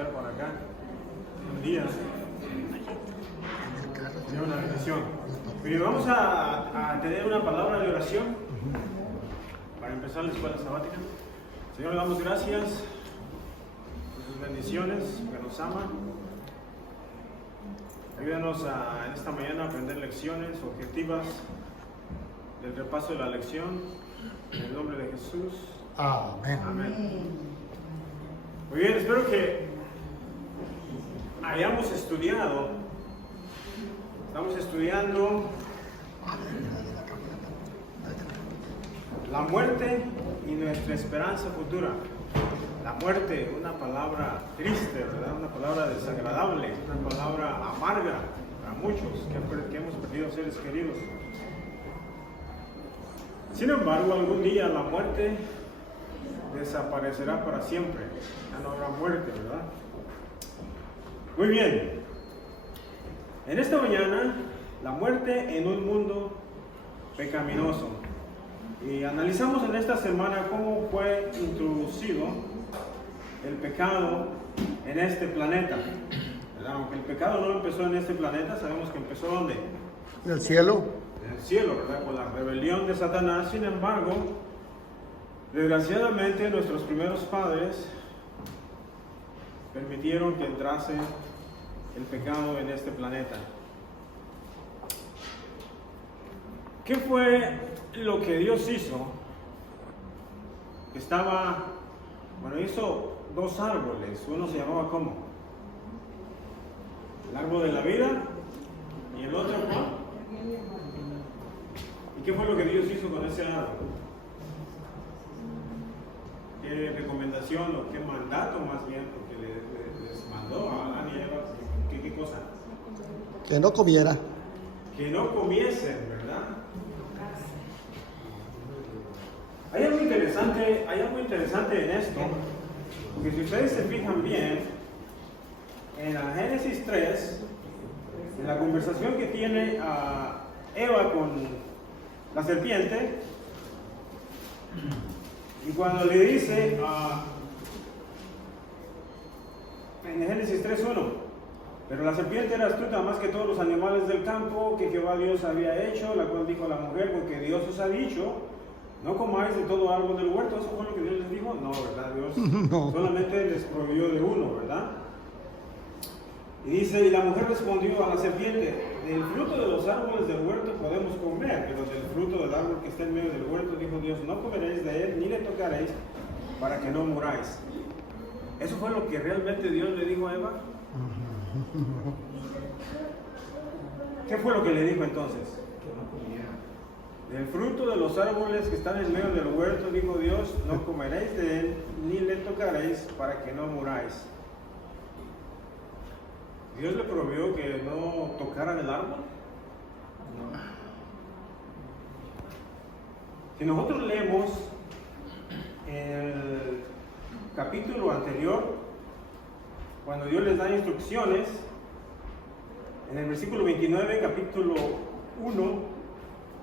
voltear para acá. Un día. Señor, una bendición. Pero vamos a tener una palabra de oración para empezar la escuela sabática. Señor, le damos gracias por sus bendiciones, que nos ama. Ayúdanos en esta mañana a aprender lecciones objetivas del repaso de la lección. En el nombre de Jesús. Amén. Amén. Muy bien, espero que hayamos estudiado. Estamos estudiando la muerte y nuestra esperanza futura. La muerte, una palabra triste, ¿verdad? Una palabra desagradable, una palabra amarga para muchos que hemos perdido seres queridos. Sin embargo, algún día la muerte desaparecerá para siempre. Ya no habrá muerte, ¿verdad? Muy bien. En esta mañana, la muerte en un mundo pecaminoso. Y analizamos en esta semana cómo fue introducido el pecado en este planeta. ¿Verdad? Aunque el pecado no empezó en este planeta, sabemos que empezó ¿dónde? ¿En el cielo? En el cielo, ¿verdad? Con la rebelión de Satanás. Sin embargo, desgraciadamente nuestros primeros padres permitieron que entrase el pecado en este planeta. ¿Qué fue lo que Dios hizo? Hizo dos árboles. Uno se llamaba ¿cómo? El árbol de la vida y el otro ¿cómo? ¿Y qué fue lo que Dios hizo con ese árbol? ¿Qué recomendación o qué mandato más bien? Porque les mandó a Adán y Eva, ¿qué cosa? Que no comiera. Que no comiesen, ¿verdad? Hay algo interesante en esto, porque si ustedes se fijan bien, en la Génesis 3, en la conversación que tiene Eva con la serpiente, y cuando le dice en Génesis 3:1, pero la serpiente era astuta más que todos los animales del campo que Jehová Dios había hecho, la cual dijo a la mujer, porque Dios os ha dicho, no comáis de todo árbol del huerto. ¿Eso fue lo que Dios les dijo? No, ¿verdad? Dios No. solamente les prohibió de uno, ¿verdad? Y dice, y la mujer respondió a la serpiente, del fruto de los árboles del huerto podemos comer, pero del fruto del árbol que está en medio del huerto, dijo Dios, no comeréis de él, ni le tocaréis, para que no muráis. ¿Eso fue lo que realmente Dios le dijo a Eva? ¿Qué fue lo que le dijo entonces? Del fruto de los árboles que están en medio del huerto, dijo Dios, no comeréis de él, ni le tocaréis, para que no muráis. ¿Dios le prohibió que no tocaran el árbol? No. Si nosotros leemos el capítulo anterior, cuando Dios les da instrucciones, en el versículo 29, capítulo 1,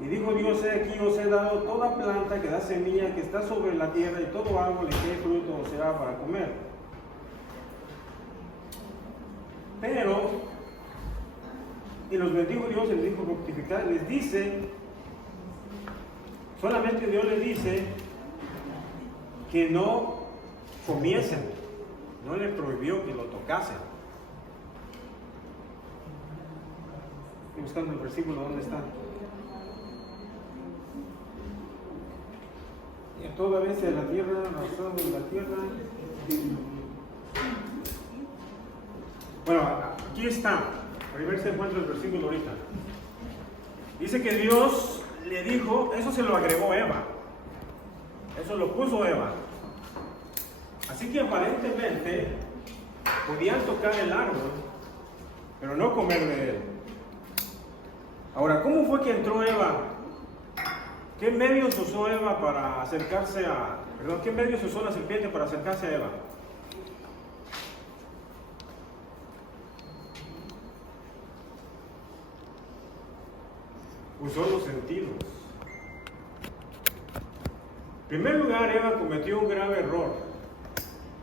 y dijo Dios, he aquí os he dado toda planta que da semilla que está sobre la tierra y todo árbol en que hay fruto os será para comer. Pero, y los bendijo Dios, les dijo fructificar, les dice, solamente Dios les dice que no comiesen, no le prohibió que lo tocasen. Estoy buscando el versículo, ¿dónde está? Y a toda bestia de la tierra, razón de la tierra. Bueno, aquí está. A ver si encuentro el versículo ahorita. Dice que Dios le dijo, eso se lo agregó Eva. Eso lo puso Eva. Así que aparentemente podían tocar el árbol, pero no comer de él. Ahora, ¿cómo fue que entró Eva? ¿Qué medios usó Eva para acercarse a... Perdón, ¿qué medios usó la serpiente para acercarse a Eva? Usó los sentidos. En primer lugar, Eva cometió un grave error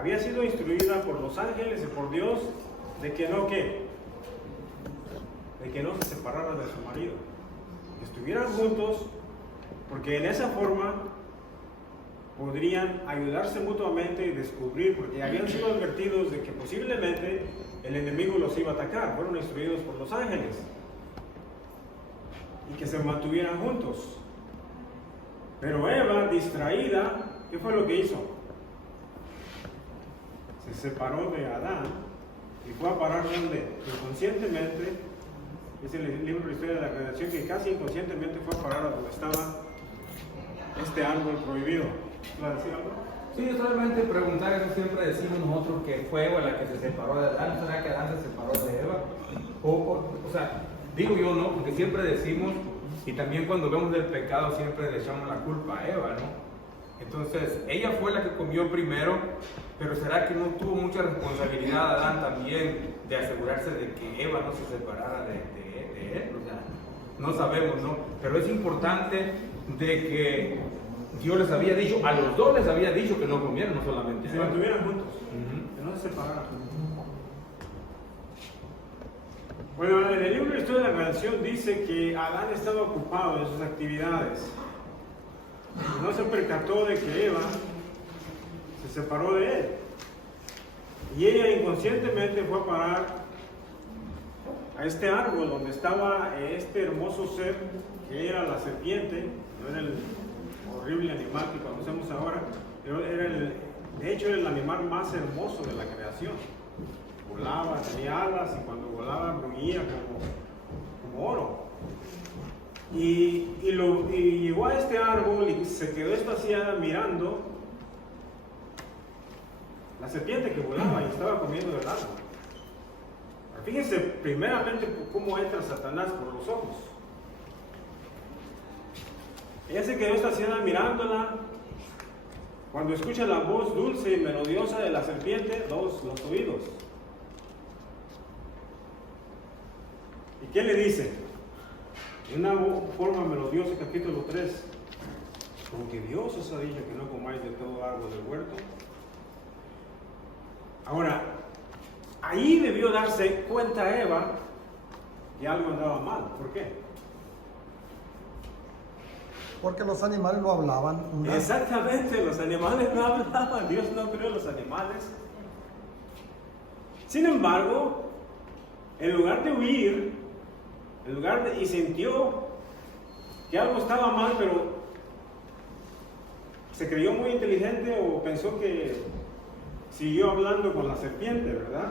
había sido instruida por los ángeles y por Dios de que no, ¿qué? De que no se separara de su marido, que estuvieran juntos, porque en esa forma podrían ayudarse mutuamente y descubrir, porque habían sido advertidos de que posiblemente el enemigo los iba a atacar, fueron instruidos por los ángeles, y que se mantuvieran juntos. Pero Eva, distraída, ¿qué fue lo que hizo? Se separó de Adán y fue a parar donde inconscientemente, es el libro de la historia de la creación, que casi inconscientemente fue a parar a donde estaba este árbol prohibido. ¿Vas a decir algo? Sí, solamente preguntar, eso siempre decimos nosotros, que fue Eva la que se separó de Adán. ¿No será que Adán se separó de Eva? O sea, digo yo, ¿no? Porque siempre decimos, y también cuando vemos el pecado siempre le echamos la culpa a Eva, ¿no? Entonces, ella fue la que comió primero, pero ¿será que no tuvo mucha responsabilidad Adán también de asegurarse de que Eva no se separara de él? O sea, no sabemos, ¿no? Pero es importante de que Dios les había dicho, a los dos les había dicho que no comieran, no solamente Que se mantuvieran juntos, que no se separaran. Bueno, en el libro de la historia de la creación dice que Adán estaba ocupado en sus actividades. No se percató de que Eva se separó de él. Y ella inconscientemente fue a parar a este árbol donde estaba este hermoso ser que era la serpiente, no era el horrible animal que conocemos ahora, pero de hecho era el animal más hermoso de la creación. Volaba, tenía alas y cuando volaba brillía como oro. Y llegó a este árbol y se quedó estaciada mirando la serpiente que volaba y estaba comiendo del árbol. Fíjense primeramente cómo entra Satanás por los ojos. Ella se quedó estacionada mirándola. Cuando escucha la voz dulce y melodiosa de la serpiente, los oídos. ¿Y qué le dice? En una forma melodiosa, capítulo 3. Porque Dios os ha dicho que no comáis de todo árbol del huerto. Ahora, ahí debió darse cuenta Eva que algo andaba mal. ¿Por qué? Porque los animales no hablaban. ¿No? Exactamente, los animales no hablaban, Dios no creó los animales. Sin embargo, en lugar de huir, y sintió que algo estaba mal, pero se creyó muy inteligente o pensó que siguió hablando con la serpiente, ¿verdad?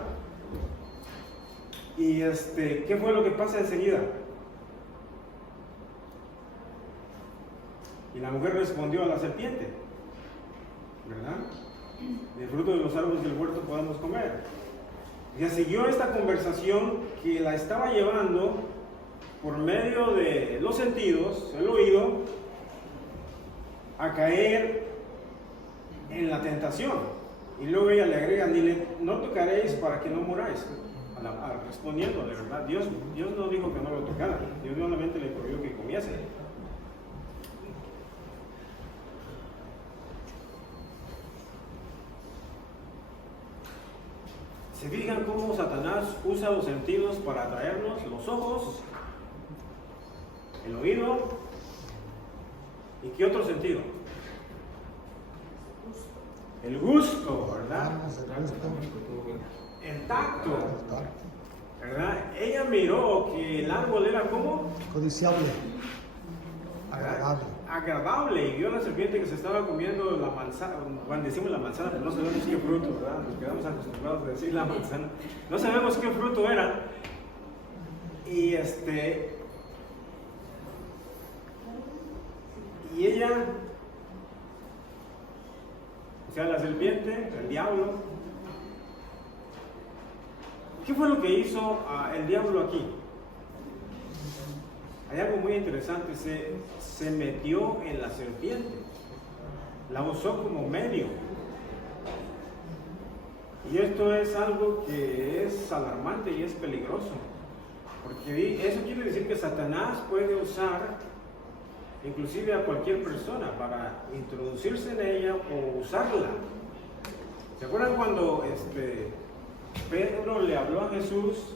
Y ¿qué fue lo que pasa enseguida? Y la mujer respondió a la serpiente, ¿verdad? Del fruto de los árboles del huerto podemos comer. Y siguió esta conversación que la estaba llevando por medio de los sentidos, el oído, a caer en la tentación. Y luego ella le agrega, no tocaréis para que no muráis. Respondiéndole, ¿verdad? Dios no dijo que no lo tocara, Dios solamente le prohibió que comiese. ¿Se fijan cómo Satanás usa los sentidos para atraernos? Los ojos, el oído, ¿y qué otro sentido? El gusto, ¿verdad? El tacto, ¿verdad? Ella miró que el árbol era como Codiciable. Agradable. agradable y vio a la serpiente que se estaba comiendo la manzana. Cuando decimos la manzana, pero no sabemos qué fruto, ¿verdad? Nos quedamos acostumbrados a decir la manzana. No sabemos qué fruto era. Y y ella, o sea, la serpiente, el diablo, ¿qué fue lo que hizo el diablo aquí? Hay algo muy interesante, se metió en la serpiente, la usó como medio. Y esto es algo que es alarmante y es peligroso, porque eso quiere decir que Satanás puede usar inclusive a cualquier persona para introducirse en ella o usarla ¿Se acuerdan cuando Pedro le habló a Jesús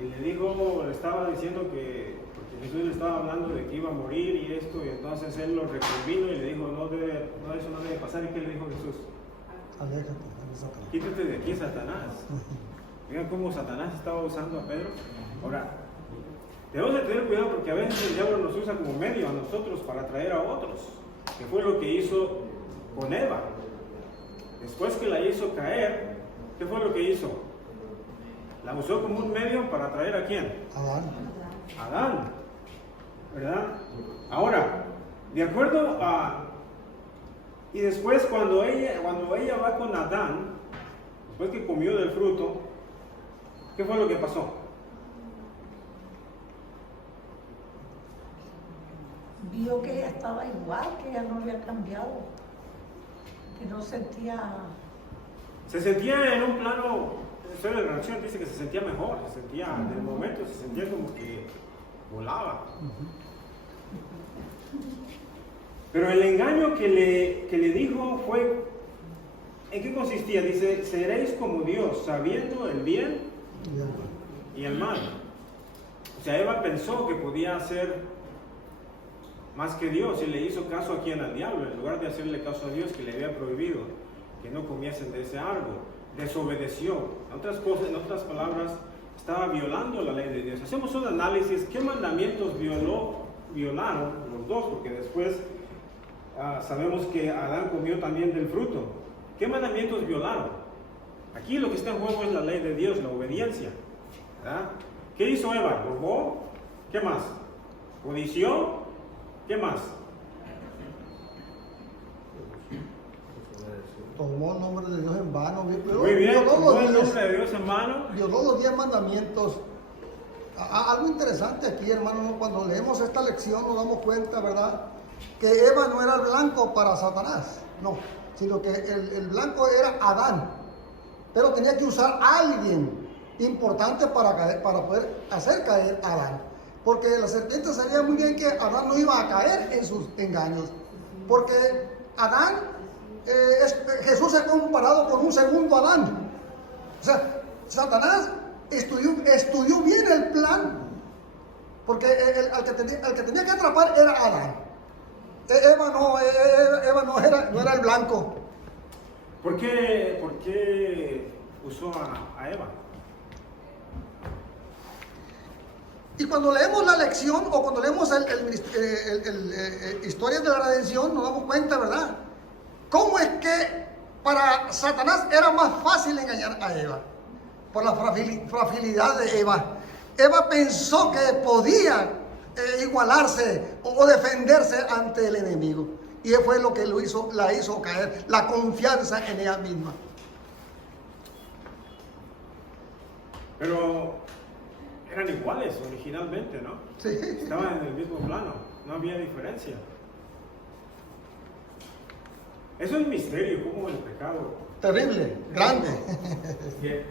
y le dijo, le estaba diciendo que, porque Jesús le estaba hablando de que iba a morir y esto, y entonces él lo reconvino y le dijo, no, eso no debe pasar? ¿Y qué le dijo Jesús? Aléjate, de Satanás. Quítate de aquí, Satanás. Vean cómo Satanás estaba usando a Pedro. Ahora, debemos de tener cuidado porque a veces el diablo nos usa como medio a nosotros para atraer a otros, que fue lo que hizo con Eva. Después que la hizo caer, ¿qué fue lo que hizo? La usó como un medio para atraer ¿a quién? Adán. A Adán, ¿verdad? Ahora, de acuerdo a... Y después cuando ella va con Adán, después que comió del fruto, ¿qué fue lo que pasó? Vio que ella estaba igual, que ella no había cambiado, que no sentía... Se sentía en un plano, la relación dice que se sentía mejor, se sentía, en el momento se sentía como que volaba. Pero el engaño que le dijo fue, ¿en qué consistía? Dice, seréis como Dios, sabiendo el bien y el mal. O sea, Eva pensó que podía hacer más que Dios y le hizo caso a quien, al diablo, en lugar de hacerle caso a Dios que le había prohibido que no comiesen de ese árbol. Desobedeció. En otras palabras, estaba violando la ley de Dios. Hacemos un análisis, ¿qué mandamientos violaron los dos? Porque después sabemos que Adán comió también del fruto. ¿Qué mandamientos violaron? Aquí lo que está en juego es la ley de Dios, la obediencia, ¿verdad? ¿Qué hizo Eva? ¿Robó? ¿Qué más? ¿Codició? ¿Qué más? Tomó el nombre de Dios en vano. Muy bien, tomó el nombre de Dios en vano. Violó los 10 mandamientos. Algo interesante aquí, hermano, cuando leemos esta lección nos damos cuenta, ¿verdad? Que Eva no era el blanco para Satanás, no, sino que el blanco era Adán. Pero tenía que usar a alguien importante para poder hacer caer a Adán. Porque la serpiente sabía muy bien que Adán no iba a caer en sus engaños. Porque Adán, Jesús es comparado con un segundo Adán. O sea, Satanás estudió bien el plan. Porque el que tenía que atrapar era Adán. Eva no era el blanco. ¿Por qué usó a Eva? Y cuando leemos la lección o cuando leemos historia de la redención, nos damos cuenta, ¿verdad? ¿Cómo es que para Satanás era más fácil engañar a Eva? Por la fragilidad de Eva. Eva pensó que podía igualarse o defenderse ante el enemigo. Y fue lo que la hizo caer, la confianza en ella misma. Pero eran iguales originalmente, ¿no? Sí. Estaban en el mismo plano, no había diferencia. Es un misterio cómo el pecado... Terrible, grande.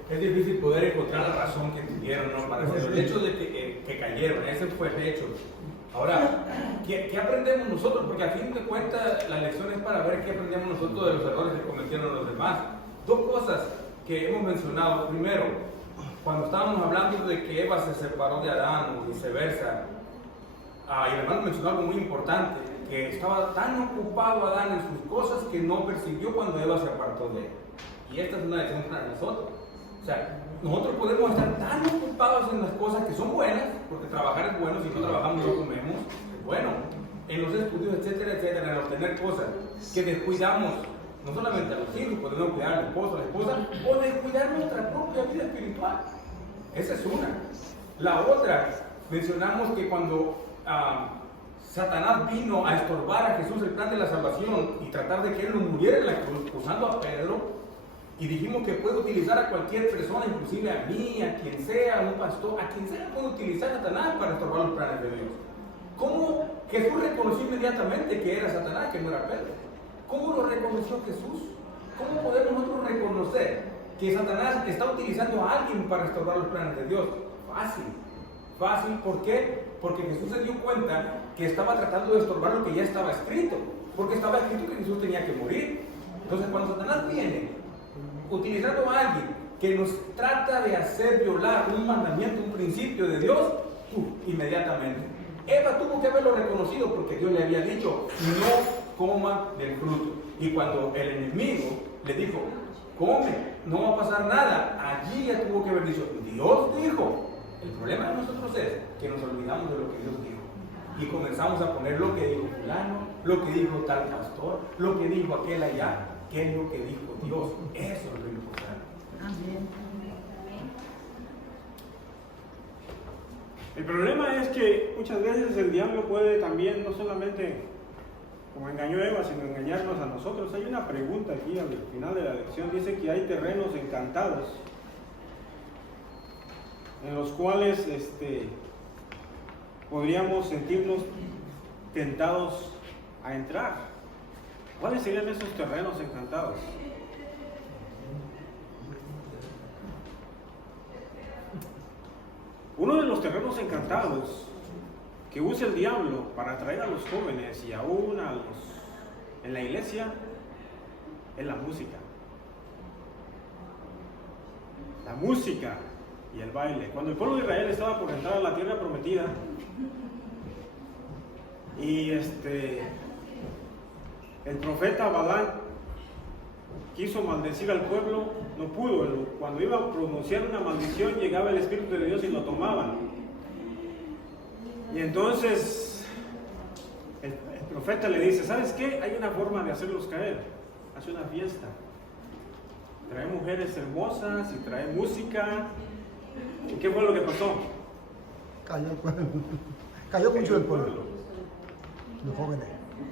Es difícil poder encontrar la razón que tuvieron, ¿no? Para hacerlo. El hecho de que cayeron, ese fue el hecho. Ahora, ¿qué aprendemos nosotros? Porque a fin de cuentas la lección es para ver qué aprendemos nosotros de los errores que cometieron los demás. Dos cosas que hemos mencionado. Primero, cuando estábamos hablando de que Eva se separó de Adán o viceversa, y el hermano mencionó algo muy importante, que estaba tan ocupado Adán en sus cosas que no percibió cuando Eva se apartó de él. Y esta es una lección para nosotros. O sea, nosotros podemos estar tan ocupados en las cosas que son buenas, porque trabajar es bueno, si no trabajamos no comemos, es bueno, en los estudios, etcétera, etcétera, en obtener cosas, que descuidamos no solamente a los hijos, podemos cuidar al esposo, a la esposa, o descuidar nuestra propia vida espiritual. Esa es una. La otra, mencionamos que cuando Satanás vino a estorbar a Jesús el plan de la salvación y tratar de que él no muriera en la cruz, usando a Pedro, y dijimos que puede utilizar a cualquier persona, inclusive a mí, a quien sea, a un pastor, a quien sea, puede utilizar a Satanás para estorbar los planes de Dios. ¿Cómo Jesús reconoció inmediatamente que era Satanás, que no era Pedro? ¿Cómo lo reconoció Jesús? ¿Cómo podemos nosotros reconocer que Satanás está utilizando a alguien para estorbar los planes de Dios? Fácil. Fácil, ¿por qué? Porque Jesús se dio cuenta que estaba tratando de estorbar lo que ya estaba escrito. Porque estaba escrito que Jesús tenía que morir. Entonces, cuando Satanás viene utilizando a alguien que nos trata de hacer violar un mandamiento, un principio de Dios, inmediatamente. Eva tuvo que haberlo reconocido porque Dios le había dicho, no coma del fruto. Y cuando el enemigo le dijo, come, no va a pasar nada, allí ya tuvo que haber dicho, Dios dijo. El problema de nosotros es que nos olvidamos de lo que Dios dijo. Y comenzamos a poner lo que dijo fulano, lo que dijo tal pastor, lo que dijo aquel allá, qué es lo que dijo Dios. Eso es lo importante. Amén. El problema es que muchas veces el diablo puede también, no solamente como engañó a Eva, sino engañarnos a nosotros. Hay una pregunta aquí al final de la lección, dice que hay terrenos encantados en los cuales podríamos sentirnos tentados a entrar. ¿Cuáles serían esos terrenos encantados? Uno de los terrenos encantados que usa el diablo para atraer a los jóvenes y aún a los en la iglesia es la música. La música y el baile. Cuando el pueblo de Israel estaba por entrar a la tierra prometida y el profeta Balaam quiso maldecir al pueblo, no pudo. Cuando iba a pronunciar una maldición, llegaba el Espíritu de Dios y lo tomaban. Y entonces el profeta le dice, ¿sabes qué? Hay una forma de hacerlos caer. Hace una fiesta. Trae mujeres hermosas y trae música. ¿Y qué fue lo que pasó? Cayó el pueblo. Cayó mucho el pueblo. Los jóvenes.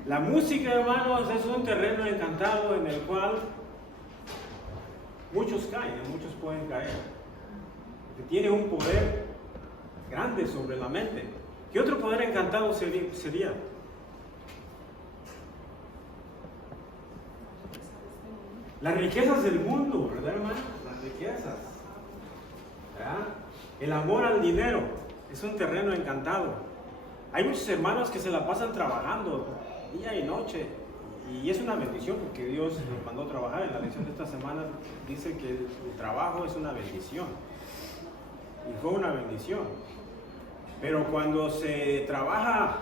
La música, hermanos, es un terreno encantado en el cual muchos caen, muchos pueden caer. Porque tiene un poder grande sobre la mente. ¿Qué otro poder encantado sería? Las riquezas del mundo, ¿verdad, hermano? Las riquezas. ¿Verdad? El amor al dinero es un terreno encantado. Hay muchos hermanos que se la pasan trabajando día y noche. Y es una bendición porque Dios nos mandó a trabajar. En la lección de esta semana dice que el trabajo es una bendición. Y fue una bendición. Pero cuando se trabaja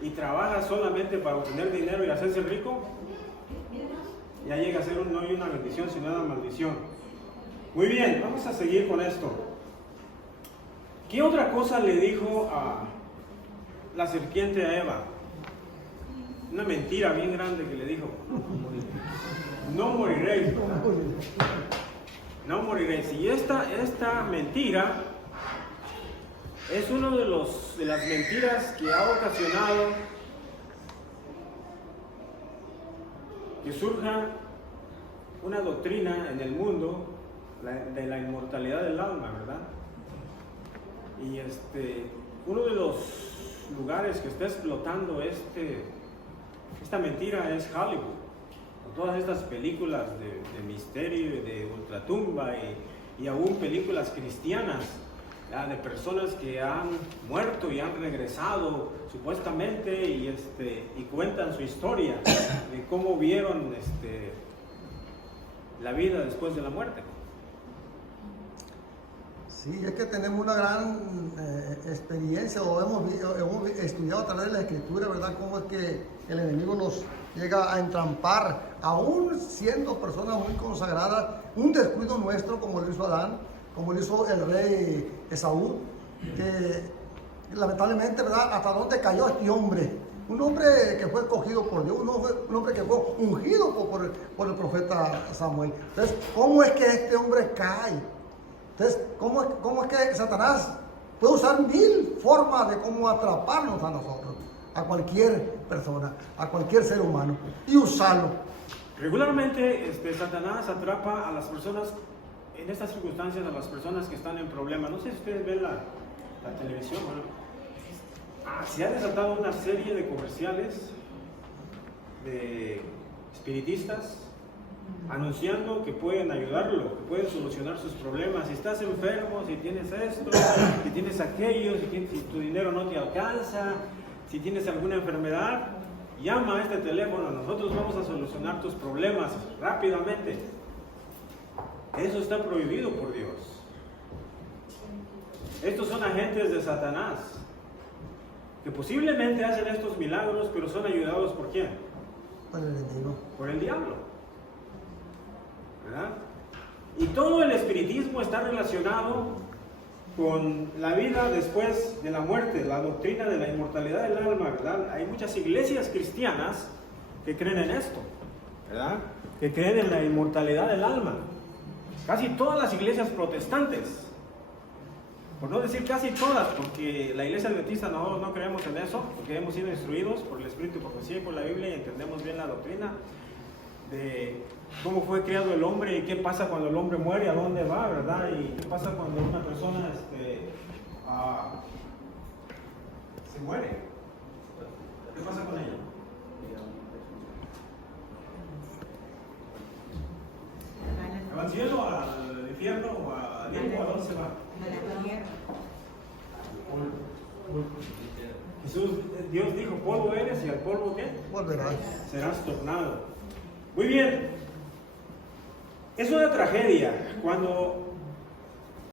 y trabaja solamente para obtener dinero y hacerse rico, ya llega a ser no una bendición, sino una maldición. Muy bien, vamos a seguir con esto. ¿Qué otra cosa le dijo a la serpiente a Eva? Una mentira bien grande que le dijo. No moriréis. No moriréis. Y esta mentira es una de las mentiras que ha ocasionado que surja una doctrina en el mundo de la inmortalidad del alma, ¿verdad? Y uno de los lugares que está explotando esta mentira es Hollywood, con todas estas películas de misterio, de ultratumba y aún películas cristianas, ¿verdad? De personas que han muerto y han regresado supuestamente y cuentan su historia de cómo vieron la vida después de la muerte. Sí, es que tenemos una gran experiencia, o hemos estudiado a través de la Escritura, ¿verdad? Cómo es que el enemigo nos llega a entrampar, aún siendo personas muy consagradas, un descuido nuestro, como lo hizo Adán, como lo hizo el rey Esaú, que lamentablemente, ¿verdad? Hasta dónde cayó este hombre. Un hombre que fue escogido por Dios, un hombre que fue ungido por el profeta Samuel. Entonces, ¿cómo es que este hombre cae? Entonces, ¿cómo es que Satanás puede usar mil formas de cómo atraparnos a nosotros, a cualquier persona, a cualquier ser humano, y usarlo? Regularmente Satanás atrapa a las personas, en estas circunstancias, a las personas que están en problemas. No sé si ustedes ven la televisión, bueno, se ha desatado una serie de comerciales de espiritistas anunciando que pueden ayudarlo, que pueden solucionar sus problemas. Si estás enfermo, si tienes esto, si tienes aquello, si tu dinero no te alcanza, si tienes alguna enfermedad, llama a este teléfono, nosotros vamos a solucionar tus problemas rápidamente. Eso está prohibido por Dios. Estos son agentes de Satanás, que posiblemente hacen estos milagros, pero son ayudados ¿por quién? Por el enemigo. Por el diablo. ¿Verdad? Y todo el espiritismo está relacionado con la vida después de la muerte, la doctrina de la inmortalidad del alma, ¿verdad? Hay muchas iglesias cristianas que creen en esto, ¿verdad? Que creen en la inmortalidad del alma. Casi todas las iglesias protestantes, por no decir casi todas, porque la iglesia adventista no creemos en eso, porque hemos sido instruidos por el Espíritu de Profecía y por la Biblia y entendemos bien la doctrina de cómo fue creado el hombre y qué pasa cuando el hombre muere, a dónde va, ¿verdad? Y qué pasa cuando una persona se muere. ¿Qué pasa con ella? ¿Va al cielo, al infierno o al limbo? ¿A dónde se va? Jesús, Dios dijo, polvo eres y al polvo ¿qué? Volverás. Serás tornado. Muy bien. Es una tragedia cuando